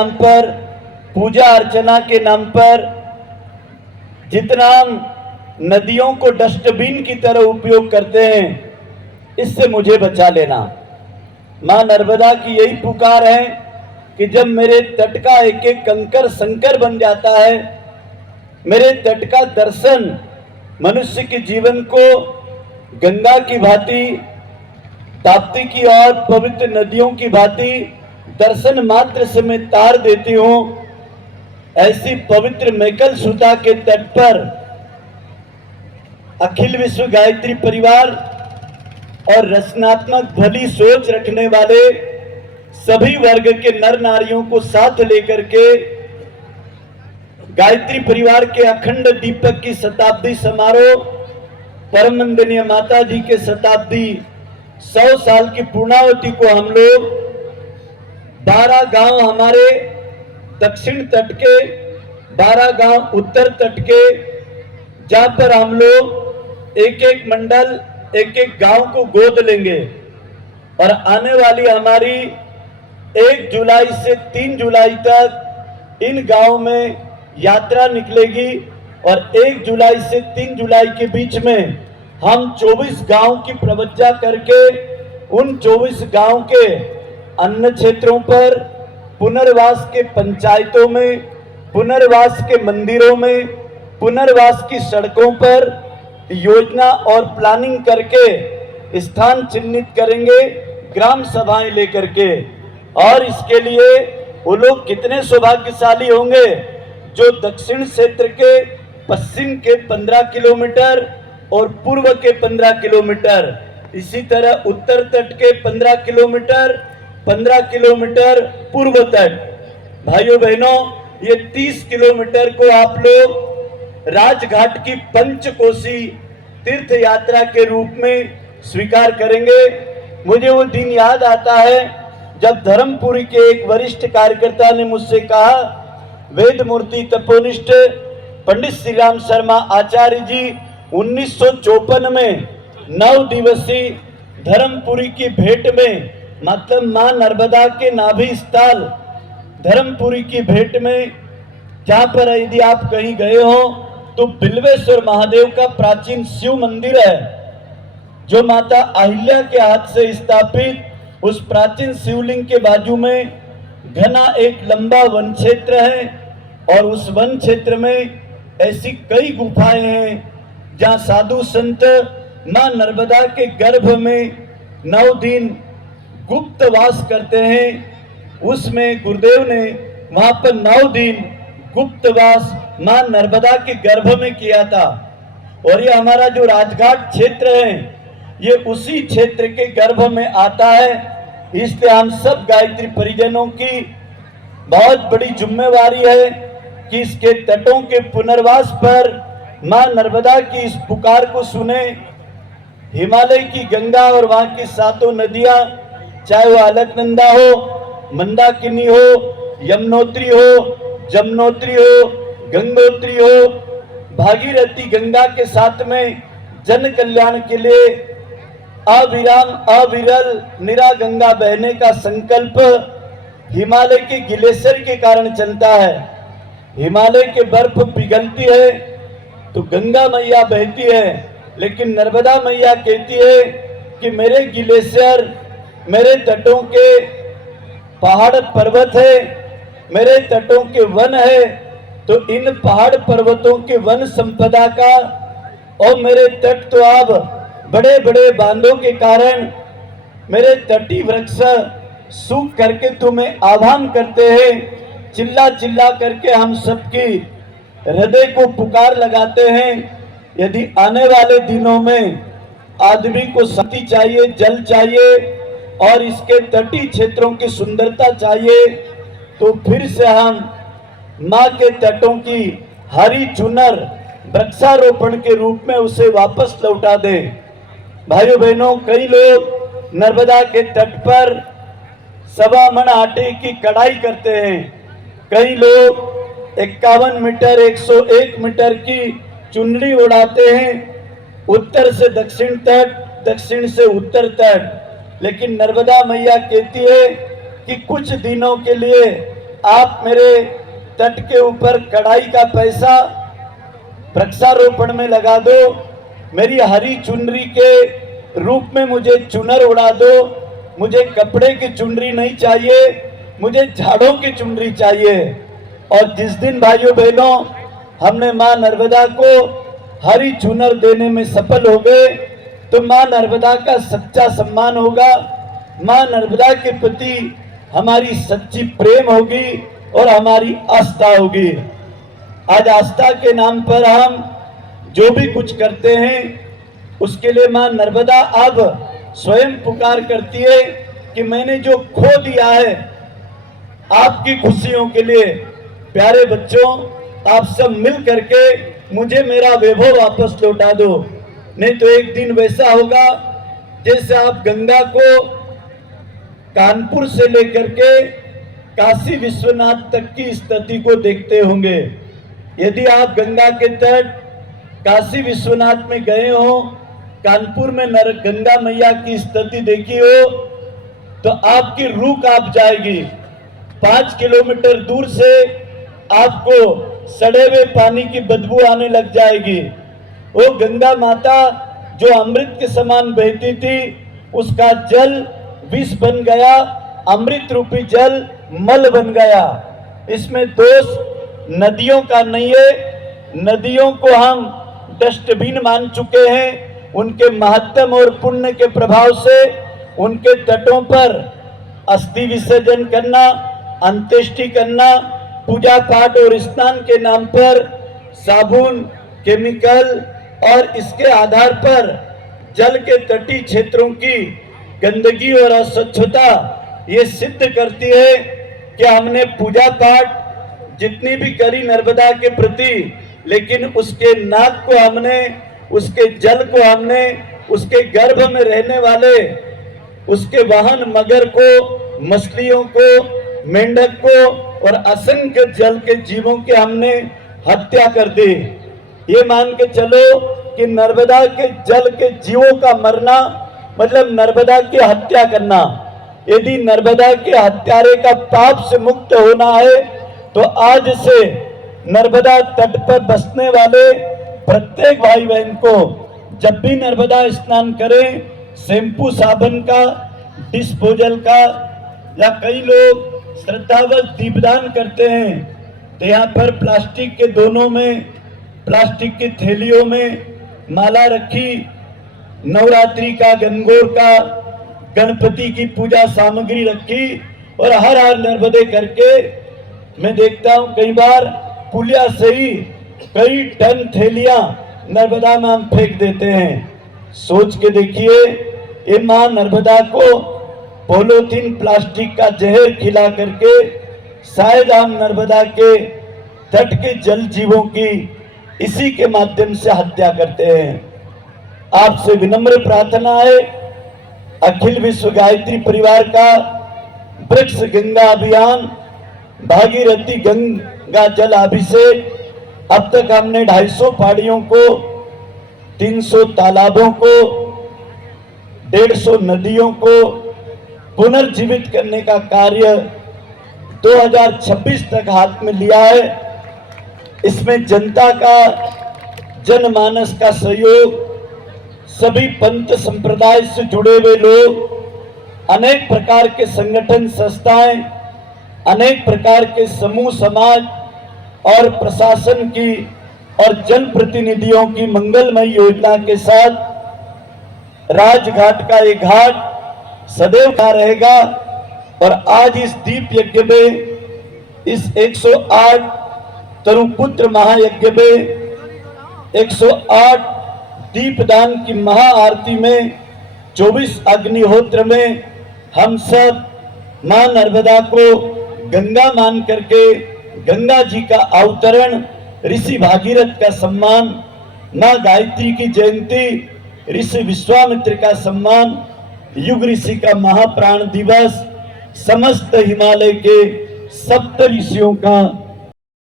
नाम पर, पूजा अर्चना के नाम पर जितना हम नदियों को डस्टबिन की तरह उपयोग करते हैं, इससे मुझे बचा लेना। मां नर्मदा की यही पुकार है कि जब मेरे तट का एक एक कंकर संकर बन जाता है, मेरे तट का दर्शन मनुष्य के जीवन को गंगा की भांति, ताप्ती की और पवित्र नदियों की भांति दर्शन मात्र से मैं तार देती हूं, ऐसी पवित्र मेकल सुता के तट पर अखिल विश्व गायत्री परिवार और रचनात्मक भली सोच रखने वाले सभी वर्ग के नर नारियों को साथ लेकर के गायत्री परिवार के अखंड दीपक की शताब्दी समारोह, परम वंदनीय माता जी के शताब्दी 100 साल की पूर्णावती को हम लोग 12 गांव हमारे दक्षिण तट के, 12 गांव उत्तर तट के, जहां पर हम लोग एक एक मंडल, एक एक गांव को गोद लेंगे और आने वाली हमारी 1 जुलाई से 3 जुलाई तक इन गांव में यात्रा निकलेगी और 1 जुलाई से 3 जुलाई के बीच में हम 24 गांव की प्रवज्जा करके उन 24 गांव के अन्य क्षेत्रों पर, पुनर्वास के पंचायतों में, पुनर्वास के मंदिरों में, पुनर्वास की सड़कों पर योजना और प्लानिंग करके स्थान चिन्हित करेंगे, ग्राम सभाएं लेकर के। और इसके लिए वो लोग कितने सौभाग्यशाली होंगे जो दक्षिण क्षेत्र के पश्चिम के 15 किलोमीटर और पूर्व के 15 किलोमीटर, इसी तरह उत्तर तट के 15 किलोमीटर, 15 किलोमीटर पूर्व तट। भाइयों बहनों, ये 30 किलोमीटर को आप लोग राजघाट की पंचकोसी तीर्थ यात्रा के रूप में स्वीकार करेंगे। मुझे वो दिन याद आता है जब धर्मपुरी के एक वरिष्ठ कार्यकर्ता ने मुझसे कहा, वेद मूर्ति तपोनिष्ठ पंडित श्री राम शर्मा आचार्य जी 1954 में 9 दिवसीय धर्मपुरी की भेंट में, मतलब मां नर्मदा के नाभि स्थल धर्मपुरी की भेंट में, जहां पर यदि आप कहीं गए हो तो बिल्वेश्वर महादेव का प्राचीन शिव मंदिर है, जो माता अहिल्या के हाथ से स्थापित उस प्राचीन शिवलिंग के बाजू में घना एक लंबा वन क्षेत्र है और उस वन क्षेत्र में ऐसी कई गुफाएं हैं जहां साधु संत मां नर्मदा के गर्भ में 9 दिन गुप्त वास करते हैं। उसमें गुरुदेव ने वहां पर 9 दिन गुप्तवास मां नर्मदा के गर्भ में किया था। और ये हमारा जो राजघाट क्षेत्र है, ये उसी क्षेत्र के गर्भ में आता है। इसलिए हम सब गायत्री परिजनों की बहुत बड़ी जिम्मेवारी है कि इसके तटों के पुनर्वास पर मां नर्मदा की इस पुकार को सुने। हिमालय की गंगा और वहां की 7 नदियां, चाहे वो अलकनंदा हो, मंदाकिनी हो, यमुनोत्री हो, जमुनोत्री हो, गंगोत्री हो, भागीरथी गंगा के साथ में जन कल्याण के लिए अविराम अविरल निरा गंगा बहने का संकल्प हिमालय के ग्लेशियर के कारण चलता है। हिमालय के बर्फ पिघलती है तो गंगा मैया बहती है, लेकिन नर्मदा मैया कहती है कि मेरे ग्लेशियर, मेरे तटों के पहाड़ पर्वत है, मेरे तटों के वन है, तो इन पहाड़ पर्वतों के वन संपदा का और मेरे तट तो अब बड़े बड़े बांधों के कारण मेरे तटी वृक्ष सूख करके तुम्हें आह्वान करते हैं। चिल्ला चिल्ला करके हम सबकी हृदय को पुकार लगाते हैं। यदि आने वाले दिनों में आदमी को शांति चाहिए, जल चाहिए और इसके तटीय क्षेत्रों की सुंदरता चाहिए, तो फिर से हम मां के तटों की हरी चुनर वृक्षारोपण के रूप में उसे वापस लौटा दें। भाइयों बहनों, कई लोग नर्मदा के तट पर 1.25 मन आटे की कढ़ाई करते हैं, कई लोग 51 मीटर 101 मीटर की चुनरी उड़ाते हैं, उत्तर से दक्षिण तट, दक्षिण से उत्तर तट। लेकिन नर्मदा मैया कहती है कि कुछ दिनों के लिए आप मेरे तट के ऊपर कढ़ाई का पैसा वृक्षारोपण में लगा दो, मेरी हरी चुनरी के रूप में मुझे चुनर उड़ा दो, मुझे कपड़े की चुनरी नहीं चाहिए, मुझे झाड़ों की चुनरी चाहिए। और जिस दिन भाइयों बहनों हमने मां नर्मदा को हरी चुनर देने में सफल हो गए, तो मां नर्मदा का सच्चा सम्मान होगा, मां नर्मदा के प्रति हमारी सच्ची प्रेम होगी और हमारी आस्था होगी। आज आस्था के नाम पर हम जो भी कुछ करते हैं उसके लिए मां नर्मदा अब स्वयं पुकार करती है कि मैंने जो खो दिया है आपकी खुशियों के लिए, प्यारे बच्चों आप सब मिल करके मुझे मेरा वैभव वापस लौटा दो, नहीं तो एक दिन वैसा होगा जैसे आप गंगा को कानपुर से लेकर के काशी विश्वनाथ तक की स्थिति को देखते होंगे। यदि आप गंगा के तट काशी विश्वनाथ में गए हो, कानपुर में गंगा मैया की स्थिति देखी हो, तो आपकी रूह कांप जाएगी। 5 किलोमीटर दूर से आपको सड़े हुए पानी की बदबू आने लग जाएगी। वो गंगा माता जो अमृत के समान बहती थी, उसका जल विष बन गया, अमृत रूपी जल मल बन गया। इसमें दोष नदियों का नहीं है, नदियों को हम डस्टबिन मान चुके हैं। उनके महत्तम और पुण्य के प्रभाव से उनके तटों पर अस्थि विसर्जन करना, अंत्येष्टि करना, पूजा पाठ और स्नान के नाम पर साबुन, केमिकल और इसके आधार पर जल के तटीय क्षेत्रों की गंदगी और अस्वच्छता ये सिद्ध करती है कि हमने पूजा पाठ जितनी भी करी नर्मदा के प्रति, लेकिन उसके नाक को हमने, उसके जल को हमने, उसके गर्भ में रहने वाले उसके वाहन मगर को, मछलियों को, मेंढक को और असंख्य जल के जीवों के हमने हत्या कर दी। ये मान के चलो कि नर्मदा के जल के जीवों का मरना मतलब नर्मदा की हत्या करना। यदि नर्मदा के हत्यारे का पाप से मुक्त होना है तो आज से नर्मदा तट पर बसने वाले प्रत्येक भाई बहन को जब भी नर्मदा स्नान करें, शैम्पू साबुन का, डिस्पोजल का, या कई लोग श्रद्धावश दीपदान करते हैं तो यहाँ पर प्लास्टिक के दोनों में, प्लास्टिक की थैलियों में माला रखी, नवरात्रि का, गणगौर का, गणपति की पूजा सामग्री रखी और हर हर नर्मदे करके मैं देखता हूं कई बार पुलिया से ही कई टन थैलियां नर्मदा में हम फेंक देते हैं। सोच के देखिए, ये मां नर्मदा को पॉलीथीन प्लास्टिक का जहर खिला करके शायद हम नर्मदा के तट के जल जीवों की इसी के माध्यम से हत्या करते हैं। आपसे विनम्र प्रार्थना है, अखिल विश्व गायत्री परिवार का वृक्ष गंगा अभियान, भागीरथी गंगा जल अभिषेक, अब तक हमने 250 पहाड़ियों को, 300 तालाबों को, 150 नदियों को पुनर्जीवित करने का कार्य 2026 तक हाथ में लिया है। इसमें जनता का, जनमानस का सहयोग, सभी पंथ संप्रदाय से जुड़े हुए लोग, अनेक प्रकार के संगठन, संस्थाएं, अनेक प्रकार के समूह समाज और प्रशासन की और जनप्रतिनिधियों की मंगलमय योजना के साथ राजघाट का ये घाट सदैव का रहेगा। और आज इस दीप यज्ञ में, इस 108 तरुपुत्र महायज्ञ में, 108 दीपदान की महाआरती में, 24 अग्निहोत्र में हम सब मां नर्मदा को गंगा मान करके गंगा जी का अवतरण, ऋषि भागीरथ का सम्मान, मां गायत्री की जयंती, ऋषि विश्वामित्र का सम्मान, युग ऋषि का महाप्राण दिवस, समस्त हिमालय के सप्त ऋषियों का